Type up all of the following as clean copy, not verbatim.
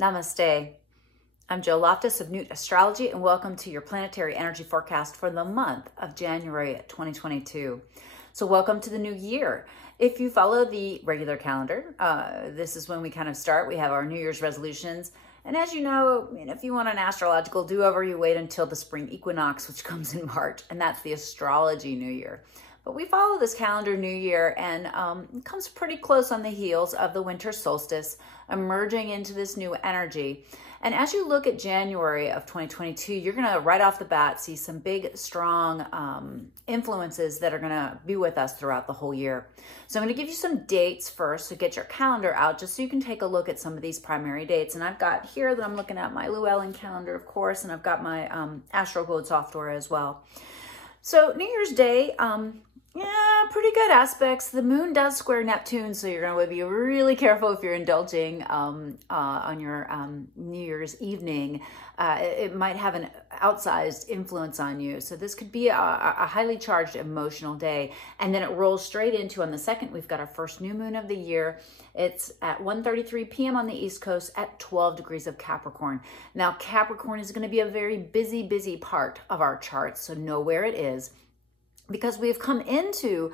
Namaste. I'm Joe Loftis of Nuit Astrology, and welcome to your Planetary Energy Forecast for the month of January 2022. So welcome to the new year. If you follow the regular calendar, this is when we kind of start. We have our New Year's resolutions. And as you know, if you want an astrological do-over, you wait until the spring equinox, which comes in March, and that's the astrology new year. But we follow this calendar new year, and it comes pretty close on the heels of the winter solstice, emerging into this new energy. And as you look at January of 2022, you're going to right off the bat see some big, strong influences that are going to be with us throughout the whole year. So I'm going to give you some dates first to get your calendar out, just so you can take a look at some of these primary dates. And I've got here that I'm looking at my Llewellyn calendar, of course, and I've got my Astrology software as well. So New Year's Day, yeah, pretty good aspects. The moon does square Neptune, so you're going to be really careful if you're indulging on your New Year's evening. It might have an outsized influence on you. So this could be a highly charged emotional day. And then it rolls straight into, on the 2nd, we've got our first new moon of the year. It's at 1:33 p.m. on the East Coast at 12 degrees of Capricorn. Now, Capricorn is going to be a very busy, busy part of our chart, so know where it is, because we've come into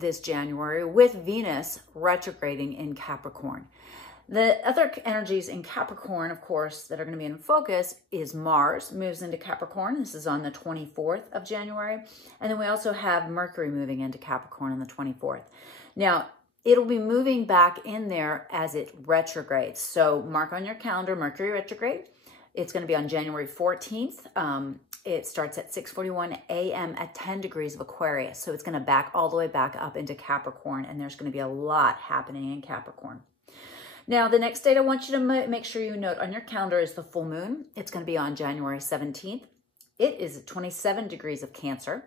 this January with Venus retrograding in Capricorn. The other energies in Capricorn, of course, that are going to be in focus is Mars moves into Capricorn. This is on the 24th of January. And then we also have Mercury moving into Capricorn on the 24th. Now, it'll be moving back in there as it retrogrades. So mark on your calendar, Mercury retrograde. It's going to be on January 14th. It starts at 6:41 a.m. at 10 degrees of Aquarius. So it's going to back all the way back up into Capricorn, and there's going to be a lot happening in Capricorn. Now, the next date I want you to make sure you note on your calendar is the full moon. It's going to be on January 17th. It is at 27 degrees of Cancer.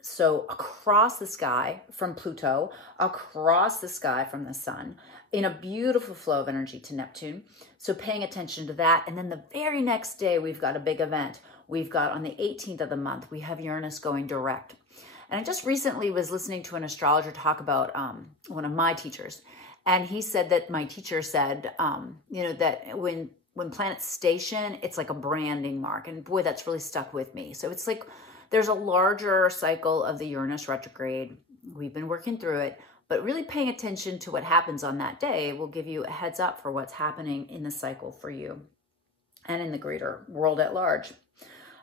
So across the sky from Pluto, across the sky from the sun, in a beautiful flow of energy to Neptune. So paying attention to that. And then the very next day, we've got a big event. We've got on the 18th of the month, we have Uranus going direct. And I just recently was listening to an astrologer talk about one of my teachers. And he said that my teacher said, that when planets station, it's like a branding mark. And boy, that's really stuck with me. So it's like there's a larger cycle of the Uranus retrograde. We've been working through it, but really paying attention to what happens on that day will give you a heads up for what's happening in the cycle for you and in the greater world at large.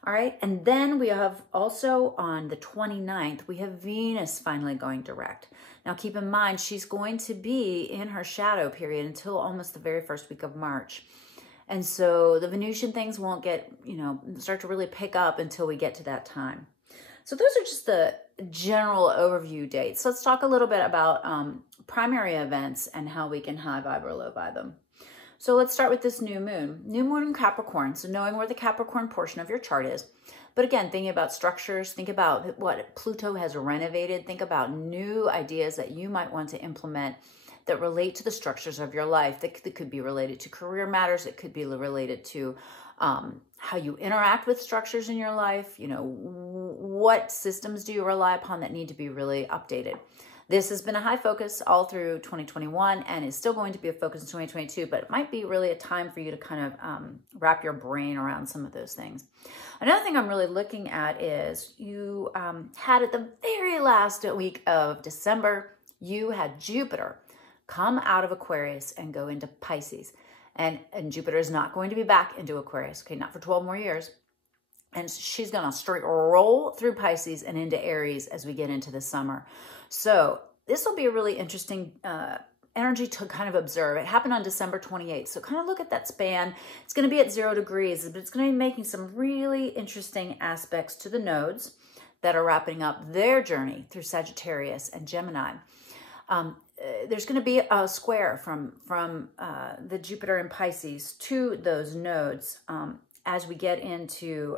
All right, and then we have also on the 29th, we have Venus finally going direct. Now keep in mind, she's going to be in her shadow period until almost the very first week of March. And so the Venusian things won't get, start to really pick up until we get to that time. So those are just the general overview dates. So let's talk a little bit about primary events and how we can high vibe or low vibe them. So let's start with this new moon. New moon in Capricorn. So knowing where the Capricorn portion of your chart is. But again, thinking about structures, think about what Pluto has renovated. Think about new ideas that you might want to implement that relate to the structures of your life. That could be related to career matters. It could be related to how you interact with structures in your life. What systems do you rely upon that need to be really updated? This has been a high focus all through 2021 and is still going to be a focus in 2022, but it might be really a time for you to kind of wrap your brain around some of those things. Another thing I'm really looking at is you had at the very last week of December, you had Jupiter come out of Aquarius and go into Pisces. And Jupiter is not going to be back into Aquarius, okay, not for 12 more years. And she's going to straight roll through Pisces and into Aries as we get into the summer. So this will be a really interesting energy to kind of observe. It happened on December 28th. So kind of look at that span. It's going to be at 0 degrees, but it's going to be making some really interesting aspects to the nodes that are wrapping up their journey through Sagittarius and Gemini. There's going to be a square from the Jupiter in Pisces to those nodes as we get into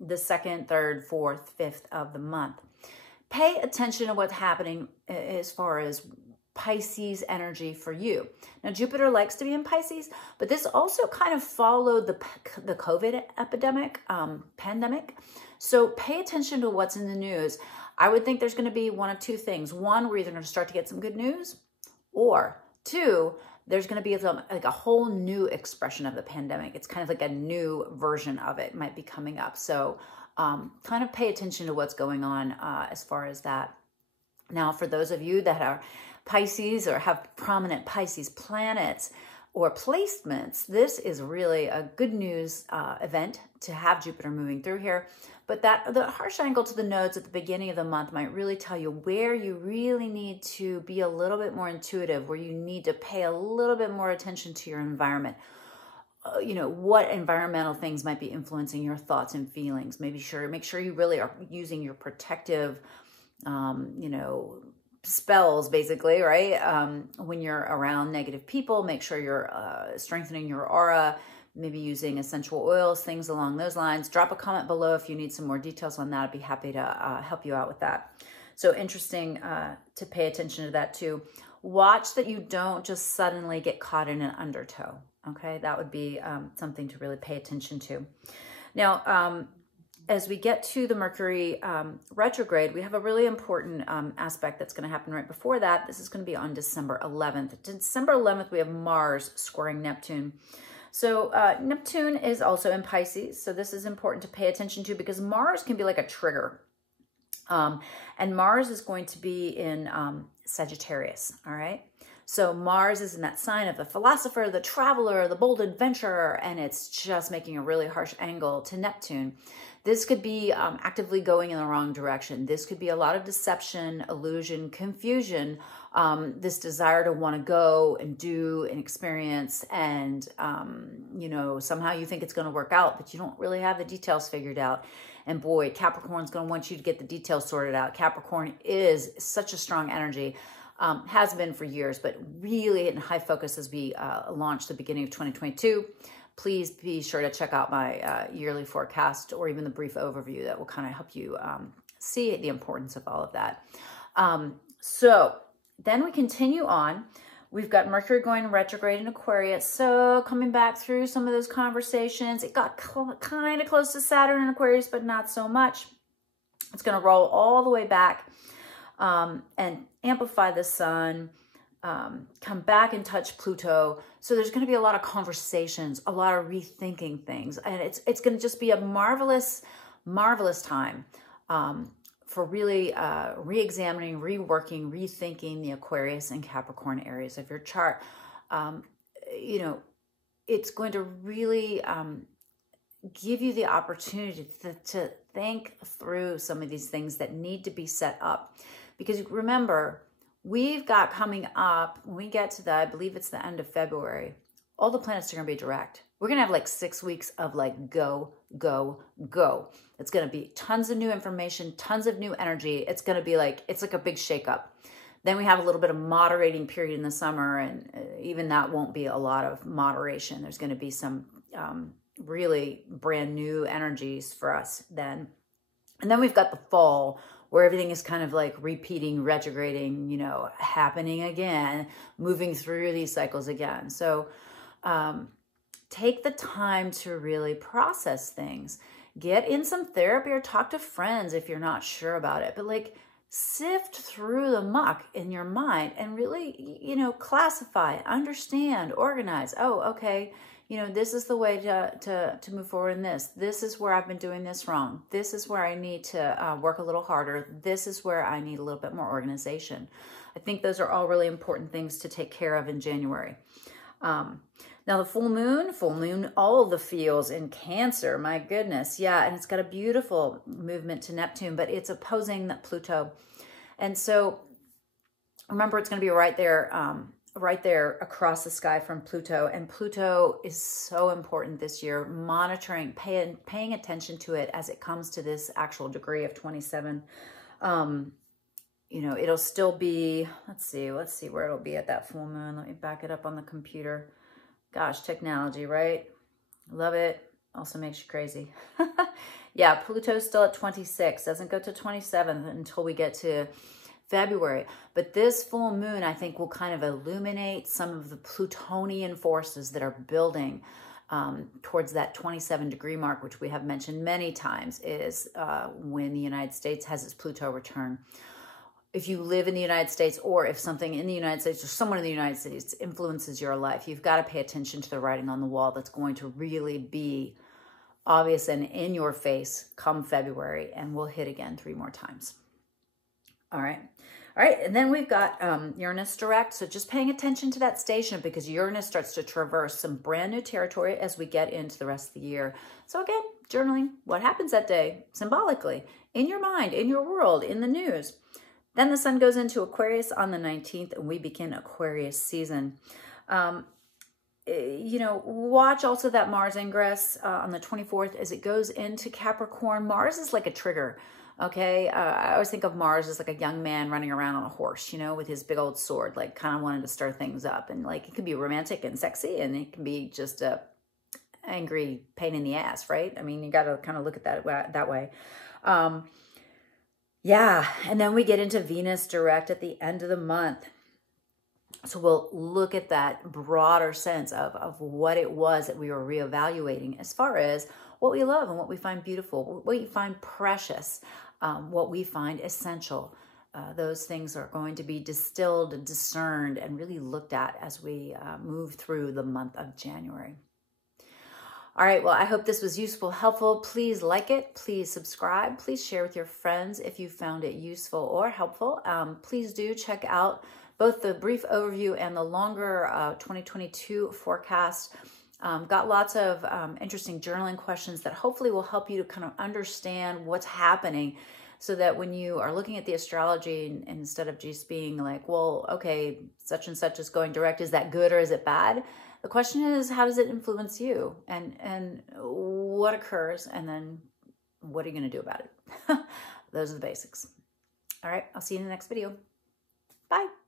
the 2nd, 3rd, 4th, 5th of the month. Pay attention to what's happening as far as Pisces energy for you. Now, Jupiter likes to be in Pisces, but this also kind of followed the COVID epidemic, pandemic. So pay attention to what's in the news. I would think there's going to be one of two things. One, we're either going to start to get some good news, or two, there's going to be like a whole new expression of the pandemic. It's kind of like a new version of it might be coming up. So kind of pay attention to what's going on as far as that. Now, for those of you that are Pisces or have prominent Pisces planets or placements, this is really a good news event to have Jupiter moving through here. But the harsh angle to the nodes at the beginning of the month might really tell you where you really need to be a little bit more intuitive, where you need to pay a little bit more attention to your environment. What environmental things might be influencing your thoughts and feelings. Make sure you really are using your protective, spells, basically, right? When you're around negative people, make sure you're strengthening your aura, maybe using essential oils, things along those lines. Drop a comment below if you need some more details on that. I'd be happy to help you out with that. So interesting to pay attention to that too. Watch that you don't just suddenly get caught in an undertow. Okay, that would be something to really pay attention to. Now, as we get to the Mercury retrograde, we have a really important aspect that's going to happen right before that. This is going to be on December 11th. December 11th, we have Mars squaring Neptune. So Neptune is also in Pisces. So this is important to pay attention to because Mars can be like a trigger. And Mars is going to be in Sagittarius, all right? So Mars is in that sign of the philosopher, the traveler, the bold adventurer, and it's just making a really harsh angle to Neptune. This could be actively going in the wrong direction. This could be a lot of deception, illusion, confusion, this desire to want to go and do and experience, and somehow you think it's going to work out, but you don't really have the details figured out. And boy, Capricorn's going to want you to get the details sorted out. Capricorn is such a strong energy. Has been for years, but really in high focus as we launch the beginning of 2022. Please be sure to check out my yearly forecast or even the brief overview that will kind of help you see the importance of all of that. So then we continue on. We've got Mercury going retrograde in Aquarius. So coming back through some of those conversations, it got kind of close to Saturn in Aquarius, but not so much. It's going to roll all the way back and amplify the sun, come back and touch Pluto. So there's going to be a lot of conversations, a lot of rethinking things. And it's going to just be a marvelous, marvelous time for really re-examining, reworking, rethinking the Aquarius and Capricorn areas of your chart. It's going to really give you the opportunity to think through some of these things that need to be set up. Because remember, we've got coming up, when we get to I believe it's the end of February, all the planets are going to be direct. We're going to have like 6 weeks of like go, go, go. It's going to be tons of new information, tons of new energy. It's going to be like, it's like a big shakeup. Then we have a little bit of moderating period in the summer, and even that won't be a lot of moderation. There's going to be some really brand new energies for us then. And then we've got the fall, where everything is kind of like repeating, retrograding, happening again, moving through these cycles again. So take the time to really process things. Get in some therapy or talk to friends if you're not sure about it. But like sift through the muck in your mind and really, classify, understand, organize. Oh, okay. This is the way to move forward in this. This is where I've been doing this wrong. This is where I need to work a little harder. This is where I need a little bit more organization. I think those are all really important things to take care of in January. Now the full moon, all the feels in Cancer. My goodness. Yeah. And it's got a beautiful movement to Neptune, but it's opposing Pluto. And so remember, it's going to be right there across the sky from Pluto. And Pluto is so important this year, monitoring, paying attention to it as it comes to this actual degree of 27. It'll still be, let's see where it'll be at that full moon. Let me back it up on the computer. Gosh, technology, right? Love it. Also makes you crazy. Yeah, Pluto's still at 26. Doesn't go to 27 until we get to February. But this full moon, I think, will kind of illuminate some of the Plutonian forces that are building towards that 27-degree mark, which we have mentioned many times, is when the United States has its Pluto return. if you live in the United States, or if something in the United States or someone in the United States influences your life, you've got to pay attention to the writing on the wall that's going to really be obvious and in your face come February, and we'll hit again 3 more times. All right. All right. And then we've got Uranus direct. So just paying attention to that station, because Uranus starts to traverse some brand new territory as we get into the rest of the year. So again, journaling what happens that day symbolically in your mind, in your world, in the news. Then the sun goes into Aquarius on the 19th, and we begin Aquarius season. Watch also that Mars ingress on the 24th as it goes into Capricorn. Mars is like a trigger, okay? I always think of Mars as like a young man running around on a horse, with his big old sword, like kind of wanting to stir things up. And like it could be romantic and sexy, and it can be just a angry pain in the ass, right? I mean, you got to kind of look at that way. Yeah, and then we get into Venus direct at the end of the month. So we'll look at that broader sense of what it was that we were reevaluating as far as what we love and what we find beautiful, what we find precious, what we find essential. Those things are going to be distilled and discerned and really looked at as we move through the month of January. All right, well, I hope this was useful, helpful. Please like it. Please subscribe. Please share with your friends if you found it useful or helpful. Please do check out both the brief overview and the longer 2022 forecast. Got lots of interesting journaling questions that hopefully will help you to kind of understand what's happening, so that when you are looking at the astrology, instead of just being like, well, okay, such and such is going direct, is that good or is it bad? The question is, how does it influence you, and what occurs, and then what are you going to do about it? Those are the basics. All right, I'll see you in the next video. Bye.